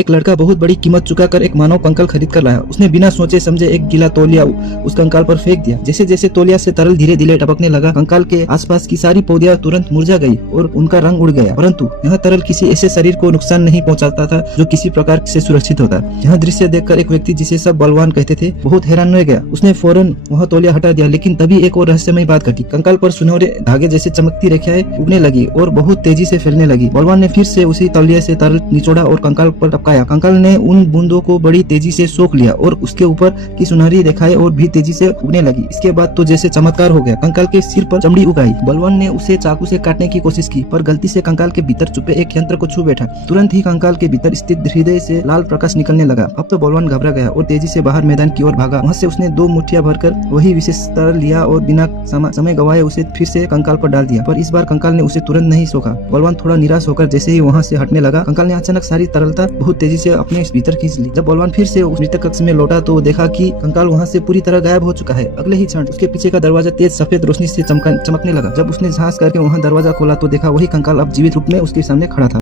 एक लड़का बहुत बड़ी कीमत चुकाकर एक मानव कंकाल खरीद कर लाया। उसने बिना सोचे समझे एक गीला तौलिया उस कंकाल पर फेंक दिया। जैसे जैसे तौलिया से तरल धीरे धीरे टपकने लगा, कंकाल के आसपास की सारी पौधियां तुरंत मुरझा गई और उनका रंग उड़ गया। परंतु यह तरल किसी ऐसे शरीर को नुकसान नहीं पहुंचाता था जो किसी प्रकार से सुरक्षित होता। यह दृश्य देखकर एक व्यक्ति जिसे सब बलवान कहते थे बहुत हैरान रह गया। उसने फौरन वह तौलिया हटा दिया, लेकिन तभी एक और रहस्यमयी बात घटी। कंकाल पर सुनहरे धागे जैसे चमकती रेखाएं उगने लगी और बहुत तेजी से फैलने लगी। बलवान ने फिर से उसी तौलिया से तरल निचोड़ा और कंकाल पर टपकाया। कंकाल ने उन बूंदों को बड़ी तेजी से सोख लिया और उसके ऊपर की सुनहरी रेखाएं और भी तेजी से उगने लगी। इसके बाद तो जैसे चमत्कार हो गया, कंकाल के सिर पर चमड़ी उग आई। बलवान ने उसे चाकू से काटने की कोशिश की, पर गलती से कंकाल के भीतर छुपे एक यंत्र को छू बैठा। तुरंत ही कंकाल के भीतर स्थित हृदय से लाल प्रकाश निकलने लगा। अब तो बलवान घबरा गया और तेजी से बाहर मैदान की ओर भागा। वहाँ से उसने 2 मुट्ठियां भरकर वही विशेष तरल लिया और बिना समय गवाए उसे फिर से कंकाल पर डाल दिया। पर इस बार कंकाल ने उसे तुरंत नहीं सोखा। बलवान थोड़ा निराश होकर जैसे ही वहाँ से हटने लगा, कंकाल ने अचानक सारी तरलता बहुत तेजी से अपने भीतर खींच ली। जब बलवान फिर से उस मृतक कक्ष में लौटा तो देखा कि कंकाल वहाँ से पूरी तरह गायब हो चुका है। अगले ही क्षण उसके पीछे का दरवाजा तेज सफेद रोशनी से चमकने लगा। जब उसने झांस करके वहाँ दरवाजा खोला तो देखा वही कंकाल अब जीवित रूप में उसके सामने खड़ा था।